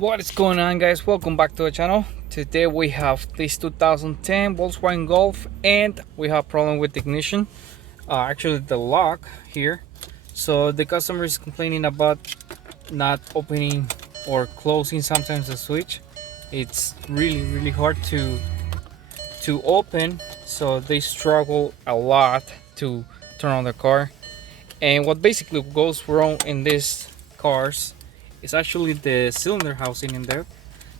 What is going on, guys? Welcome back to the channel. Today we have this 2010 Volkswagen Golf and we have problem with the ignition, actually the lock here. So the customer is complaining about not opening or closing sometimes the switch. It's really hard to open, so they struggle a lot to turn on the car. And what basically goes wrong in these cars is actually the cylinder housing in there.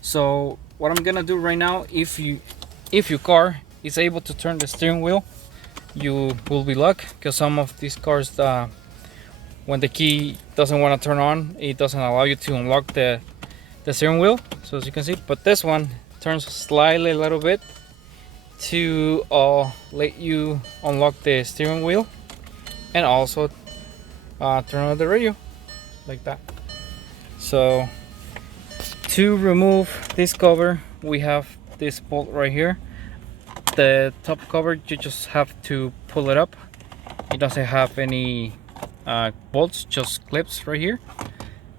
So what I'm gonna do right now, if your car is able to turn the steering wheel, you will be lucky, because some of these cars, when the key doesn't want to turn on, it doesn't allow you to unlock the steering wheel. So as you can see, but this one turns slightly a little bit to let you unlock the steering wheel and also turn on the radio like that. So to remove this cover, we have this bolt right here. The top cover, you just have to pull it up. It doesn't have any bolts, just clips right here.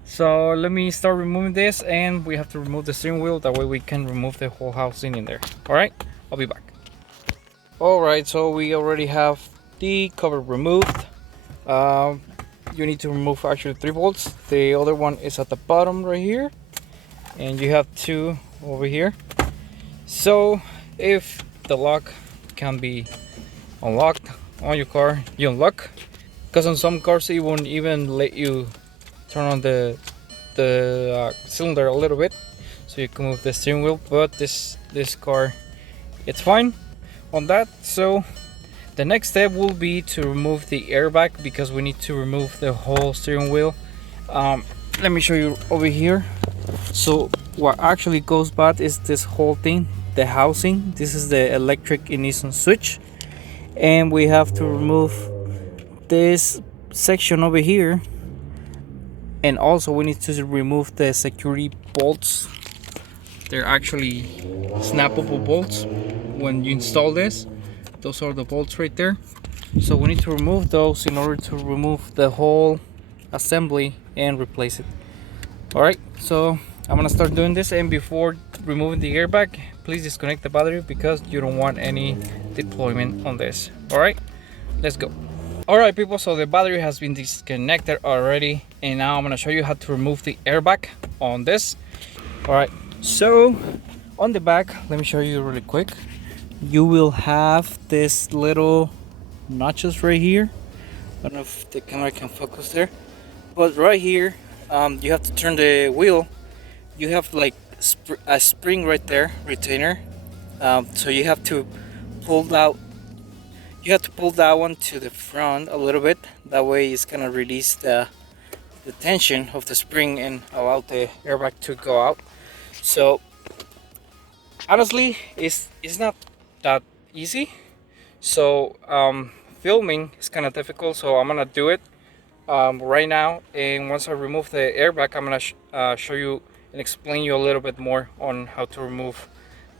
So let me start removing this, and we have to remove the steering wheel, that way we can remove the whole housing in there. All right, I'll be back. All right, so we already have the cover removed. You need to remove actually 3 bolts. The other one is at the bottom right here, and you have 2 over here. So if the lock can be unlocked on your car, you unlock, because on some cars it won't even let you turn on the cylinder a little bit, so you can move the steering wheel. But this car, it's fine on that. So the next step will be to remove the airbag, because we need to remove the whole steering wheel. Let me show you over here. So what actually goes bad is this whole thing, the housing. This is the electric ignition switch, and we have to remove this section over here, and also we need to remove the security bolts. They're actually snappable bolts when you install this. Those are the bolts right there. So we need to remove those in order to remove the whole assembly and replace it. All right, so I'm gonna start doing this, and before removing the airbag, please disconnect the battery, because you don't want any deployment on this. All right, let's go. All right, people, so the battery has been disconnected already, and now I'm gonna show you how to remove the airbag on this. All right, so on the back, let me show you really quick. You will have this little notches right here. I don't know if the camera can focus there, but right here, you have to turn the wheel. You have like a spring right there, retainer. So you have to pull out. You have to pull that one to the front a little bit. That way, it's gonna release the tension of the spring and allow the airbag to go out. So honestly, it's not that easy. So filming is kind of difficult, so I'm gonna do it right now, and once I remove the airbag, I'm gonna show you and explain you a little bit more on how to remove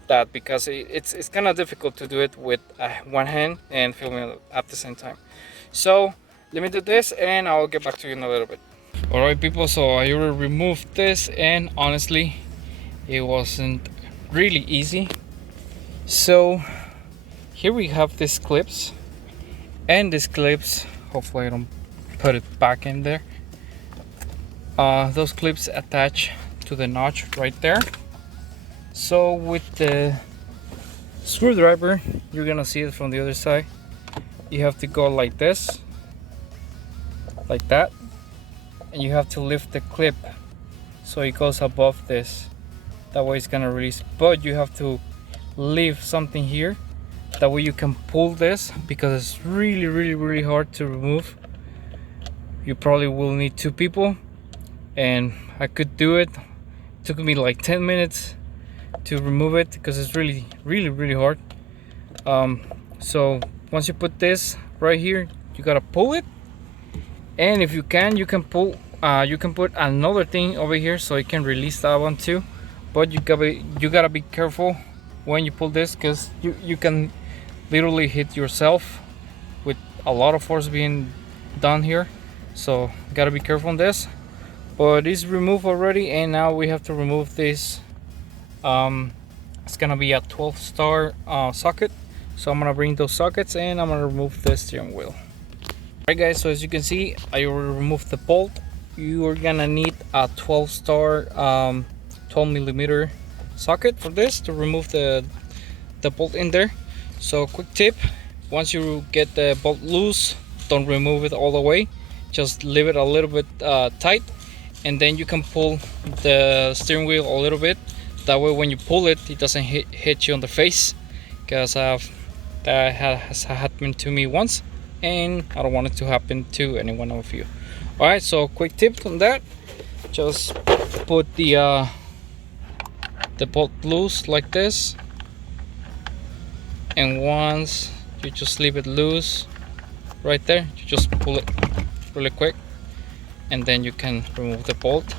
that, because it's kind of difficult to do it with one hand and filming at the same time. So let me do this, and I'll get back to you in a little bit. All right, people, so I already removed this, and honestly, it wasn't really easy. So here we have these clips, and these clips, hopefully I don't put it back in there. Those clips attach to the notch right there. So with the screwdriver, you're gonna see it from the other side. You have to go like this, like that, and you have to lift the clip so it goes above this. That way it's gonna release, but you have to leave something here, that way you can pull this, because it's really hard to remove. You probably will need 2 people, and I could do it. It took me like 10 minutes to remove it, because it's really hard. So once you put this right here, you gotta pull it, and if you can pull, you can put another thing over here so it can release that one too. But you gotta be careful when you pull this, because you can literally hit yourself with a lot of force being done here. So gotta be careful on this. but it's removed already, and now we have to remove this. It's gonna be a 12 star socket, so I'm gonna bring those sockets and I'm gonna remove the steering wheel. Alright guys, so as you can see, I already removed the bolt. You are gonna need a 12 star 12 millimeter socket for this to remove the bolt in there. So quick tip, once you get the bolt loose, don't remove it all the way, just leave it a little bit tight, and then you can pull the steering wheel a little bit. That way when you pull it, it doesn't hit you on the face, because that has happened to me once and I don't want it to happen to any one of you. Alright, so quick tip on that, just put the bolt loose like this, and once you just leave it loose right there, you just pull it really quick, and then you can remove the bolt,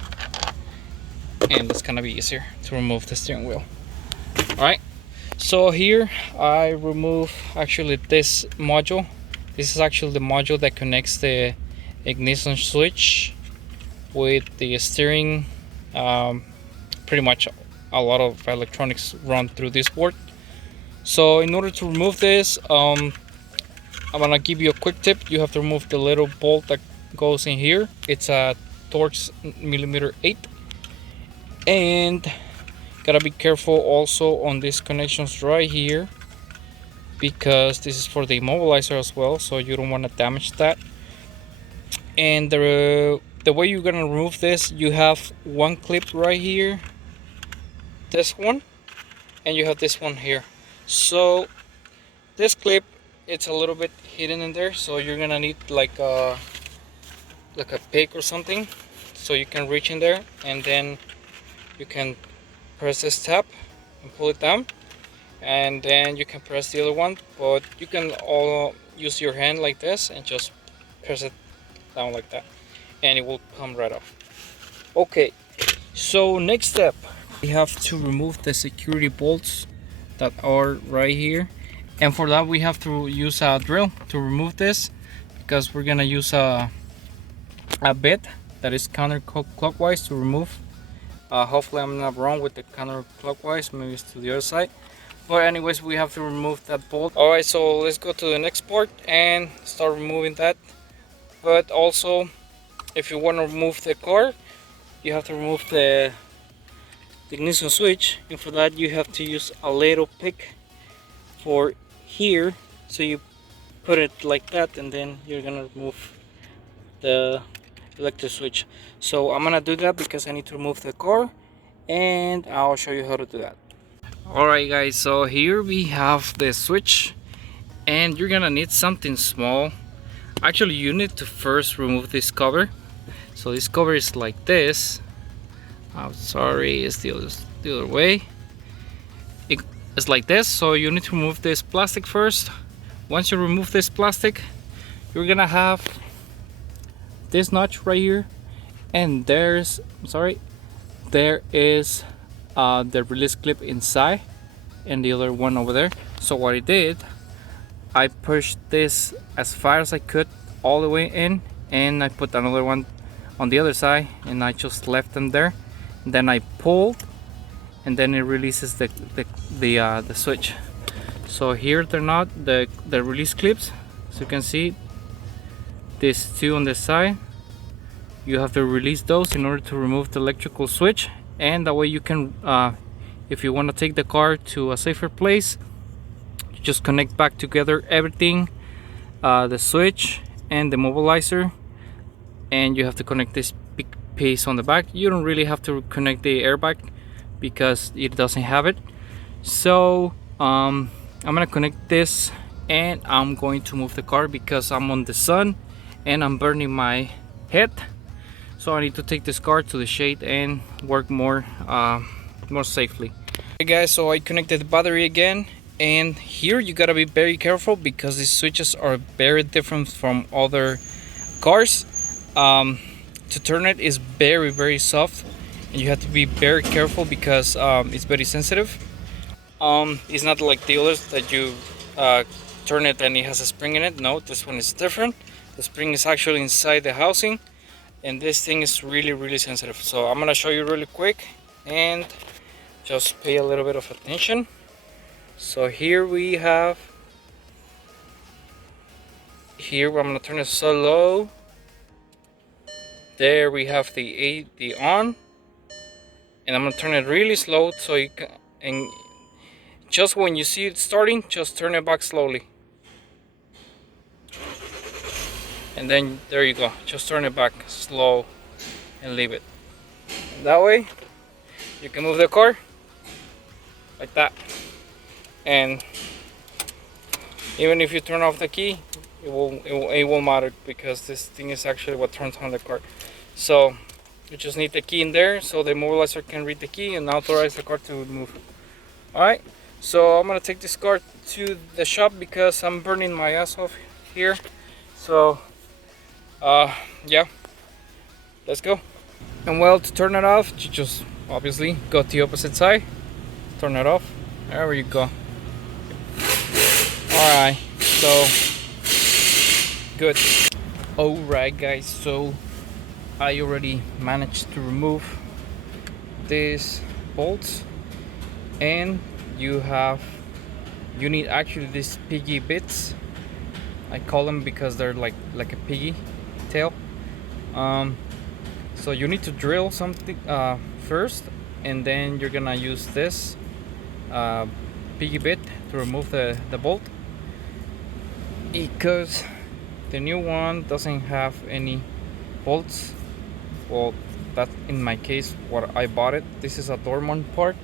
and it's gonna be easier to remove the steering wheel. Alright, so here I remove actually this module. This is actually the module that connects the ignition switch with the steering. Pretty much a lot of electronics run through this board. So in order to remove this, I'm gonna give you a quick tip. You have to remove the little bolt that goes in here. It's a Torx millimeter 8, and gotta be careful also on these connections right here, because this is for the immobilizer as well, so you don't want to damage that. And the way you're gonna remove this, you have one clip right here, this one, and you have this one here. So this clip, it's a little bit hidden in there, so you're gonna need like a pick or something, so you can reach in there, and then you can press this tab and pull it down, and then you can press the other one, but you can all use your hand like this and just press it down like that, and it will come right off. Okay, so next step, we have to remove the security bolts that are right here, and for that we have to use a drill to remove this, because we're gonna use a bit that is counterclockwise to remove. Hopefully I'm not wrong with the counterclockwise, maybe it's to the other side. But anyways, we have to remove that bolt. Alright, so let's go to the next part and start removing that. But also, if you want to remove the car, you have to remove the ignition switch, and for that you have to use a little pick for here. So you put it like that, and then you're gonna remove the electric switch. So I'm gonna do that because I need to remove the car, and I'll show you how to do that. Alright guys, so here we have the switch, and you're gonna need something small. Actually, you need to first remove this cover. So this cover is like this. I'm sorry, it's the other way. It's like this, so you need to remove this plastic first. Once you remove this plastic, you're gonna have this notch right here, and there is the release clip inside, and the other one over there. So what I did, I pushed this as far as I could all the way in, and I put another one on the other side, and I just left them there. Then I pulled, and then it releases the switch. So here they're not the release clips, so you can see these two on the side. You have to release those in order to remove the electrical switch, and that way you can, if you want to take the car to a safer place, you just connect back together everything, the switch and the mobilizer, and you have to connect this big piece on the back. You don't really have to connect the airbag because it doesn't have it. So I'm gonna connect this, and I'm going to move the car because I'm on the sun and I'm burning my head. So I need to take this car to the shade and work more safely. Okay guys, so I connected the battery again, and here you gotta be very careful because these switches are very different from other cars. To turn it is very soft, and you have to be very careful because it's very sensitive. It's not like the others that you turn it and it has a spring in it. No, this one is different. The spring is actually inside the housing. and this thing is really sensitive. So I'm gonna show you really quick and just pay a little bit of attention. So here we have, here I'm gonna turn it so low. There we have the on, and I'm gonna turn it really slow so you can, and just when you see it starting, just turn it back slowly. And then there you go, just turn it back slow and leave it. And that way you can move the car like that. And even if you turn off the key, it won't matter, because this thing is actually what turns on the car. So you just need the key in there so the immobilizer can read the key and authorize the car to move. Alright, so I'm gonna take this car to the shop because I'm burning my ass off here. So yeah, let's go. And well, to turn it off, you just obviously go to the opposite side, turn it off. There you go. Alright, so good. Alright guys, so I already managed to remove these bolts, and you need actually these piggy bits. I call them because they're like a piggy tail. So you need to drill something first, and then you're gonna use this piggy bit to remove the bolt, because the new one doesn't have any bolts. Well, that's in my case what I bought it. This is a door mount part,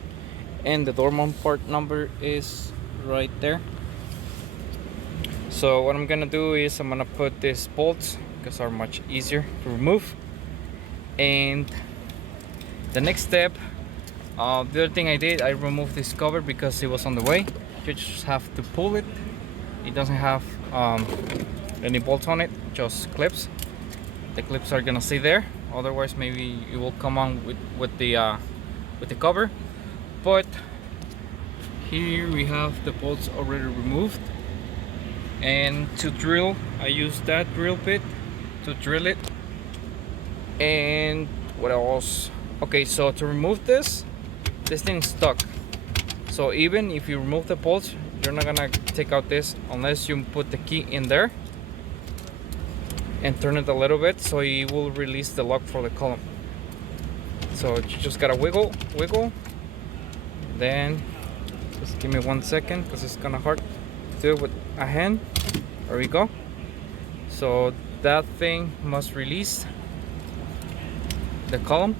and the door mount part number is right there. So what I'm gonna do is I'm gonna put these bolts, because they're much easier to remove. And the next step, the other thing I did, I removed this cover because it was on the way. You just have to pull it. It doesn't have any bolts on it, just clips. The clips are gonna stay there, otherwise maybe it will come on with the cover. But here we have the bolts already removed, and to drill I use that drill bit to drill it. And what else? Okay, so to remove this thing's stuck, so even if you remove the bolts, you're not gonna take out this unless you put the key in there and turn it a little bit, so it will release the lock for the column. So you just gotta wiggle, then just give me 1 second because it's kind of hard to do it with a hand. There we go. So that thing must release the column,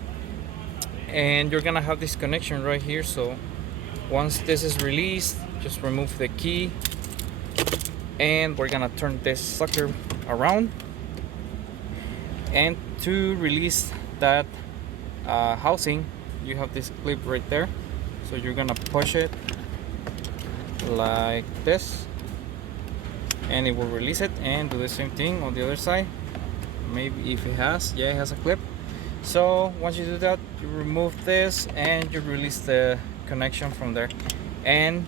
and you're gonna have this connection right here. So once this is released, just remove the key, and we're gonna turn this sucker around. And to release that housing, you have this clip right there, so you're gonna push it like this and it will release it. And do the same thing on the other side, maybe if it has, yeah, it has a clip. So once you do that, you remove this and you release the connection from there. And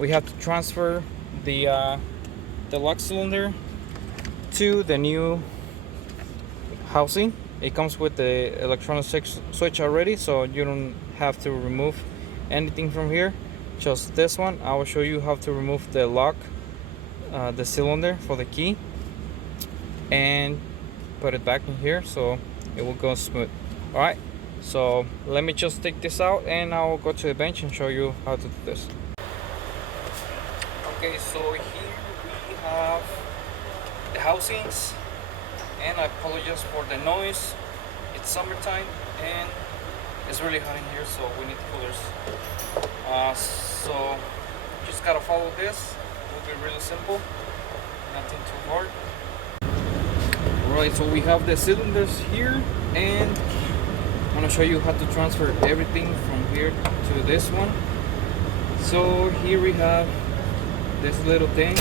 we have to transfer the lock cylinder to the new housing. It comes with the electronic switch already, so you don't have to remove anything from here, just this one. I will show you how to remove the lock, the cylinder for the key, and put it back in here so it will go smooth. All right, so let me just take this out and I'll go to the bench and show you how to do this. Okay, so here we have the housings, and I apologize for the noise. It's summertime and it's really hot in here, so we need coolers. So just gotta follow this. It will be really simple, nothing too hard. Alright, so we have the cylinders here, and I'm gonna show you how to transfer everything from here to this one. So here we have this little thing.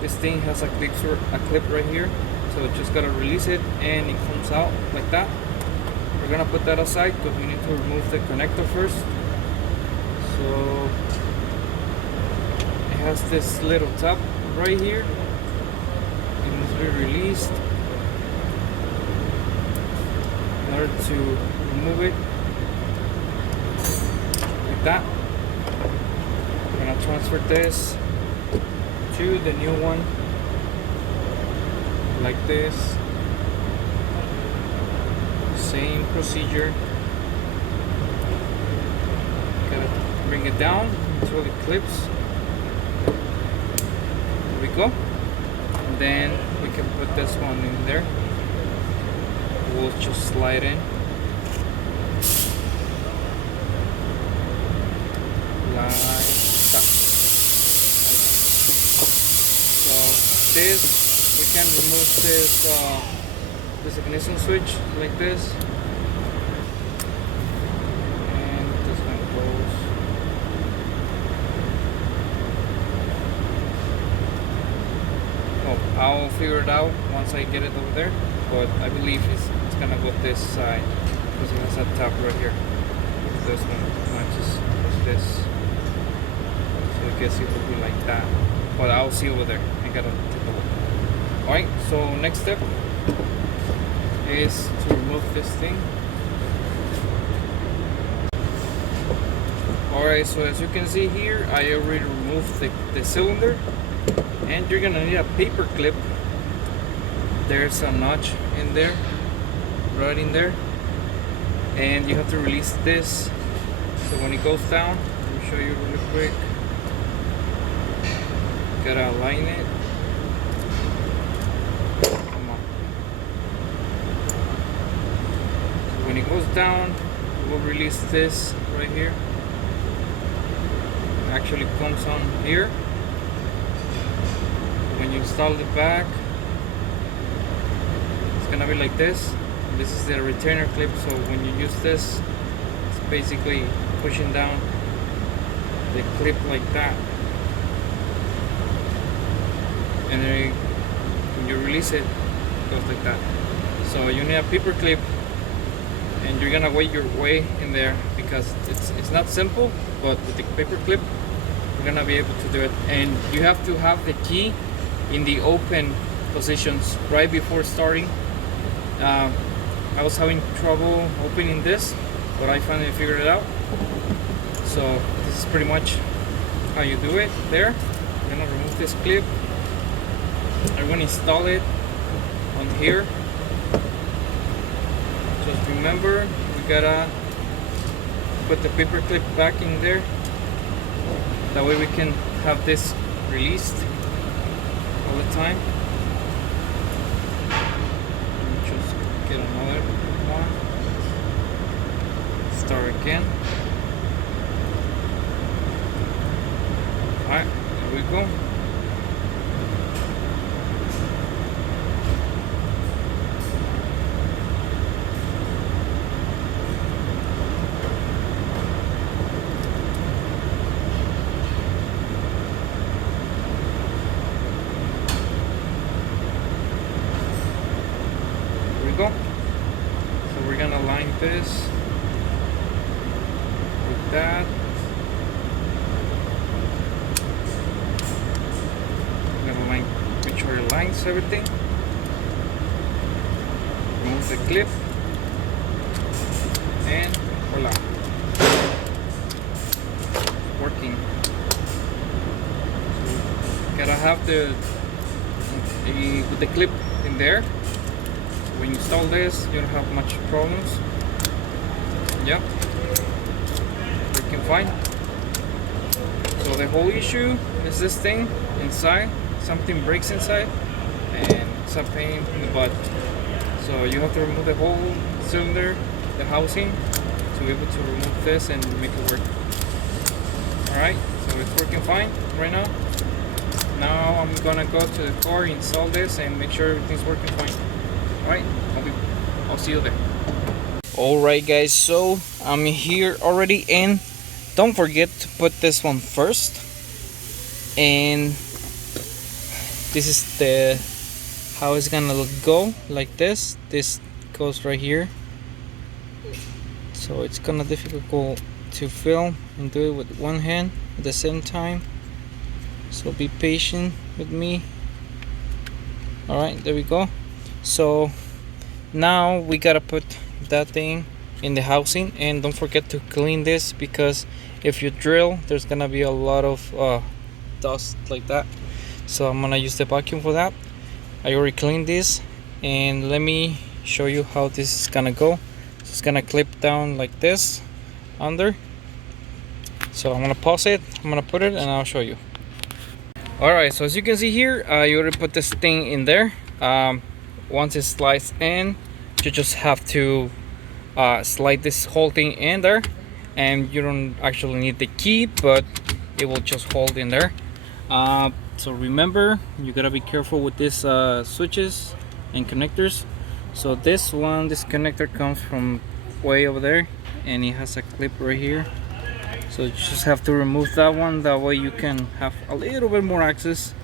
This thing has a clip right here, so just gotta release it and it comes out like that. We're gonna put that aside because we need to remove the connector first. So it has this little tab right here. It must be released. in order to remove it like that. I'm gonna transfer this to the new one like this. Same procedure. Gotta bring it down until it clips. There we go. And then we can put this one in there. We'll just slide in like that. So this, we can remove this ignition switch like this, and this one goes. Oh, I'll figure it out once I get it over there, but I believe it's gonna go this side because it has a tab right here. This one matches this, so I guess it will be like that, but I'll see over there. I gotta take a look. Alright, so next step is to remove this thing. Alright, so as you can see here, I already removed the cylinder, and you're gonna need a paper clip. There's a notch in there, right in there, and you have to release this. So when it goes down, let me show you really quick. Gotta align it. Come on. So when it goes down, we'll release this right here. It actually comes on here. When you install the back, it's gonna be like this. This is the retainer clip, so when you use this, it's basically pushing down the clip like that, and then when you release it, it goes like that. So you need a paper clip, and you're gonna weigh your way in there because it's not simple, but with the paper clip you're gonna be able to do it. And you have to have the key in the open positions right before starting. I was having trouble opening this, but I finally figured it out. So this is pretty much how you do it there. I'm gonna remove this clip. I'm gonna install it on here. Just remember, we gotta put the paper clip back in there. That way we can have this released all the time. Just get another one. Start again. Alright, there we go. Go. So we're gonna line this with that. We're gonna line, make sure it lines everything. Remove the clip, and voila, working. So gotta have the clip in there. When you install this, you don't have much problems. Yep, working fine. So the whole issue is this thing inside. Something breaks inside, and it's a pain in the butt. So you have to remove the whole cylinder, the housing, to be able to remove this and make it work. Alright, so it's working fine right now. Now I'm gonna go to the car, install this, and make sure everything's working fine. Alright, I'll see you there. Alright guys, so I'm here already, and don't forget to put this one first. And this is the how it's gonna go, like this. This goes right here. So it's kinda difficult to film and do it with one hand at the same time. So be patient with me. Alright, there we go. So now we gotta put that thing in the housing, and don't forget to clean this, because if you drill there's gonna be a lot of dust like that. So I'm gonna use the vacuum for that. I already cleaned this, and let me show you how this is gonna go. So it's gonna clip down like this under. So I'm gonna pause it, I'm gonna put it, and I'll show you. Alright, so as you can see here, you already put this thing in there. Once it slides in, you just have to slide this whole thing in there, and you don't actually need the key, but it will just hold in there. So remember, you gotta be careful with these switches and connectors. So this connector comes from way over there, and it has a clip right here. So you just have to remove that one, that way you can have a little bit more access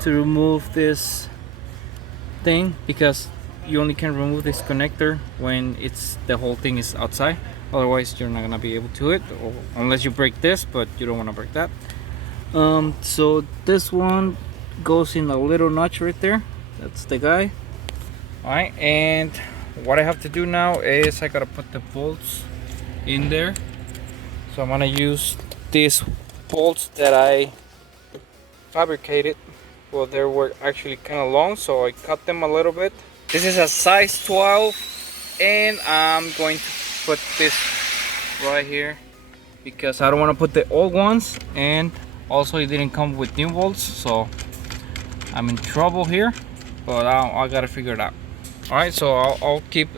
to remove this thing, because you only can remove this connector when the whole thing is outside. Otherwise you're not gonna be able to it, or unless you break this, but you don't want to break that. So this one goes in a little notch right there. That's the guy. Alright, and what I have to do now is I gotta put the bolts in there. So I'm gonna use these bolts that I fabricated. Well, they were actually kind of long, so I cut them a little bit. This is a size 12, and I'm going to put this right here because I don't want to put the old ones, and also it didn't come with new bolts, so I'm in trouble here, but I gotta figure it out. Alright, so I'll keep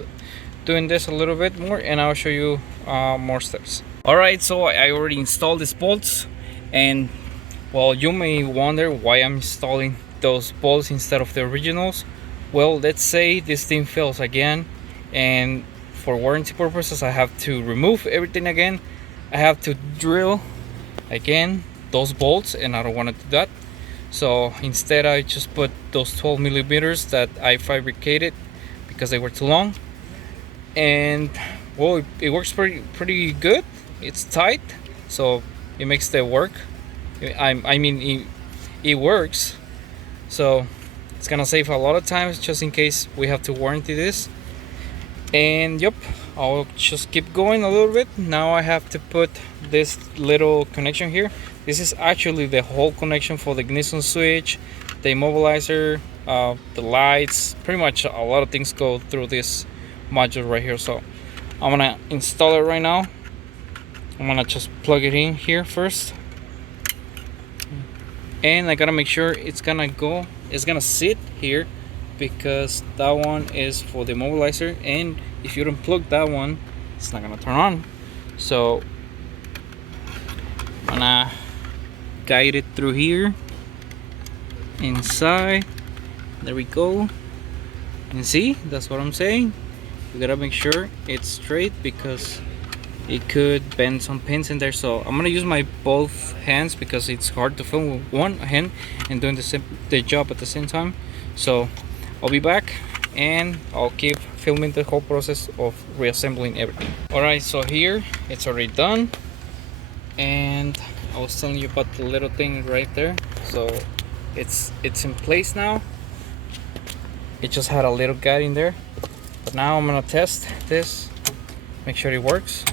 doing this a little bit more, and I'll show you more steps. Alright, so I already installed these bolts, and well, you may wonder why I'm installing those bolts instead of the originals. Well, let's say this thing fails again, and for warranty purposes I have to remove everything again. I have to drill again those bolts, and I don't want to do that. So instead I just put those 12 millimeters that I fabricated because they were too long, and well, it works pretty good. It's tight, so it makes the work. I mean it works, so it's gonna save a lot of times just in case we have to warranty this. And yep, I'll just keep going a little bit. Now I have to put this little connection here. This is actually the whole connection for the ignition switch, the immobilizer, the lights. Pretty much a lot of things go through this module right here. So I'm gonna install it right now. I'm gonna just plug it in here first, and I gotta make sure it's gonna sit here, because that one is for the immobilizer, and if you don't plug that one, it's not gonna turn on. So I'm gonna guide it through here inside. There we go. And see, that's what I'm saying, you gotta make sure it's straight because it could bend some pins in there. So I'm gonna use my both hands because it's hard to film with one hand and doing the job at the same time. So I'll be back, and I'll keep filming the whole process of reassembling everything. Alright, so here it's already done, and I was telling you about the little thing right there. So it's in place now. It just had a little guide in there, but now I'm gonna test this, make sure it works.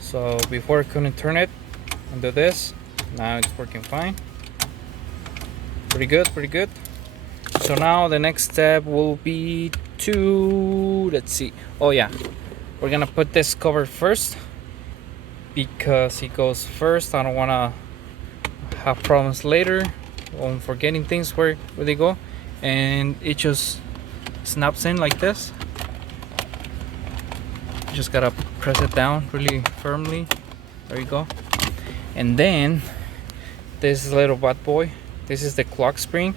So before I couldn't turn it and do this, now it's working fine. Pretty good. So now the next step will be to, let's see, oh yeah, we're gonna put this cover first because it goes first. I don't wanna have problems later on forgetting things where they go, and it just snaps in like this. You just gotta press it down really firmly. There you go. And then this little bad boy, this is the clock spring.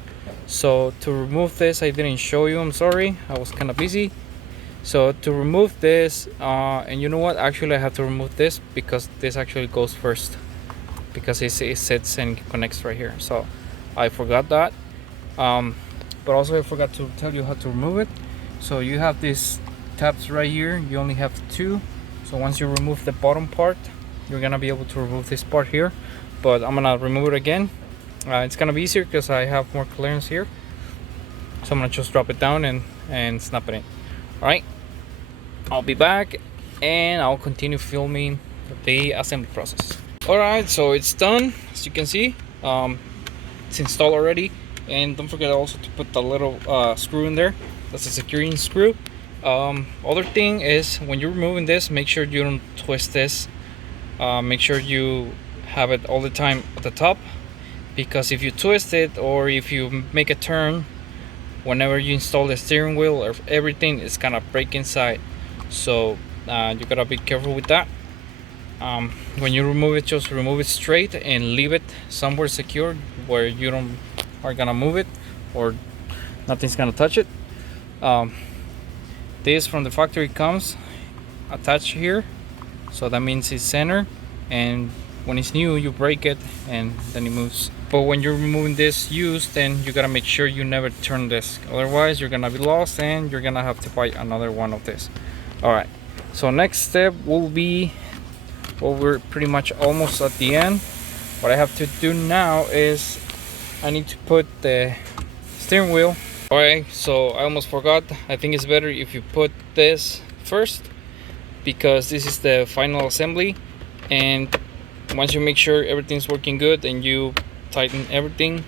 So to remove this, I didn't show you, I'm sorry, I was kind of busy. So to remove this, and you know what, actually I have to remove this because this actually goes first, because it sits and connects right here. So I forgot that, but also I forgot to tell you how to remove it. So you have these tabs right here, you only have two. So once you remove the bottom part, you're gonna be able to remove this part here, but I'm gonna remove it again. It's gonna be easier because I have more clearance here. So I'm gonna just drop it down and snap it in. All right, I'll be back and I'll continue filming the assembly process. Alright, so it's done. As you can see, it's installed already. And don't forget also to put the little screw in there. That's a securing screw. Other thing is, when you're removing this, make sure you don't twist this. Make sure you have it all the time at the top, because if you twist it or if you make a turn whenever you install the steering wheel or everything, it's gonna break inside. So you gotta be careful with that. When you remove it, just remove it straight and leave it somewhere secure where you don't are gonna move it or nothing's gonna touch it. This from the factory comes attached here, so that means it's center, and when it's new you break it and then it moves. But when you're removing this used, then you gotta make sure you never turn this, otherwise you're gonna be lost and you're gonna have to buy another one of this. Alright, so next step will be, well, we're pretty much almost at the end. What I have to do now is I need to put the steering wheel. Alright, so I almost forgot. I think it's better if you put this first, because this is the final assembly, and once you make sure everything's working good and you tighten everything,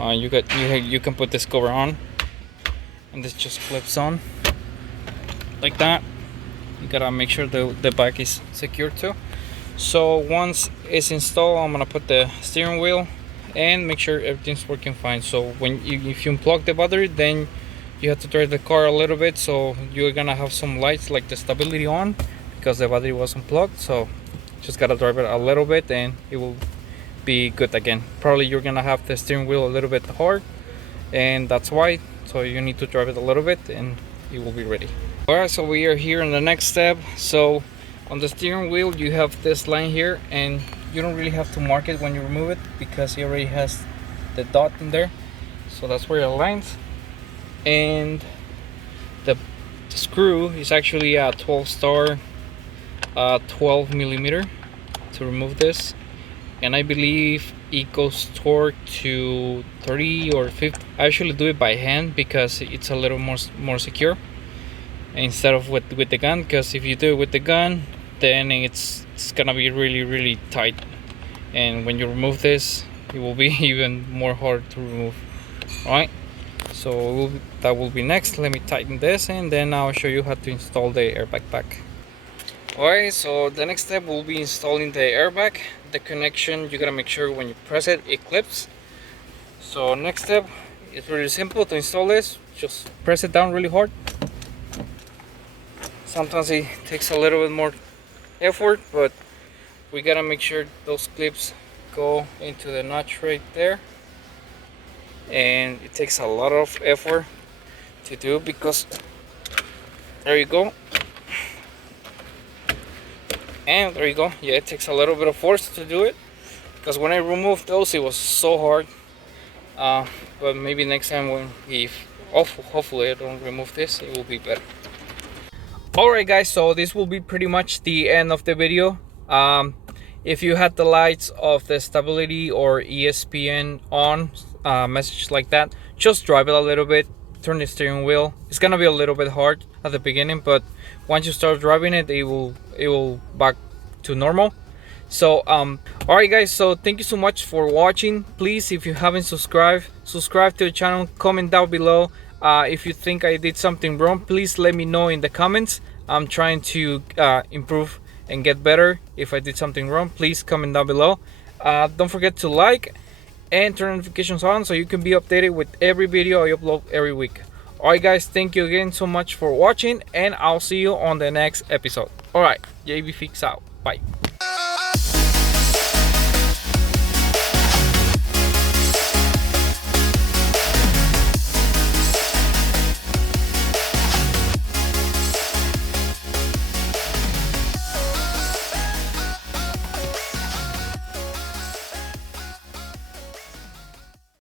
you can put this cover on, and this just clips on like that. You gotta make sure the back is secure too. So once it's installed, I'm gonna put the steering wheel and make sure everything's working fine. So if you unplug the battery, then you have to drive the car a little bit, so you're gonna have some lights like the stability on because the battery was unplugged. So just gotta drive it a little bit and it will be good again. Probably you're gonna have the steering wheel a little bit hard, and that's why. So you need to drive it a little bit and it will be ready. Alright, so we are here in the next step. So on the steering wheel you have this line here, and you don't really have to mark it when you remove it because it already has the dot in there. So that's where it aligns. And the screw is actually a 12 star 12 millimeter to remove this, and I believe it goes torque to 30 or 50. I actually do it by hand because it's a little more secure instead of with the gun, because if you do it with the gun, then it's gonna be really tight, and when you remove this it will be even more hard to remove. All right, so that will be next. Let me tighten this and then I'll show you how to install the airbag pack. Alright, so the next step will be installing the airbag. The connection, you gotta make sure when you press it, it clips. So next step, it's really simple to install this. Just press it down really hard. Sometimes it takes a little bit more effort, but we gotta make sure those clips go into the notch right there. And it takes a lot of effort to do because there you go. And there you go. Yeah, it takes a little bit of force to do it, because when I removed those it was so hard. But maybe next time hopefully I don't remove this, it will be better. Alright guys, so this will be pretty much the end of the video. If you had the lights of the stability or ESPN on, message like that, just drive it a little bit, turn the steering wheel. It's gonna be a little bit hard at the beginning, but once you start driving it, it will back to normal. So alright guys, so thank you so much for watching. Please, if you haven't subscribed to the channel, comment down below. If you think I did something wrong, please let me know in the comments. I'm trying to improve and get better. If I did something wrong, please comment down below. Don't forget to like and turn notifications on so you can be updated with every video I upload every week. Alright guys, thank you again so much for watching, and I'll see you on the next episode. Alright, JB Fix out. Bye.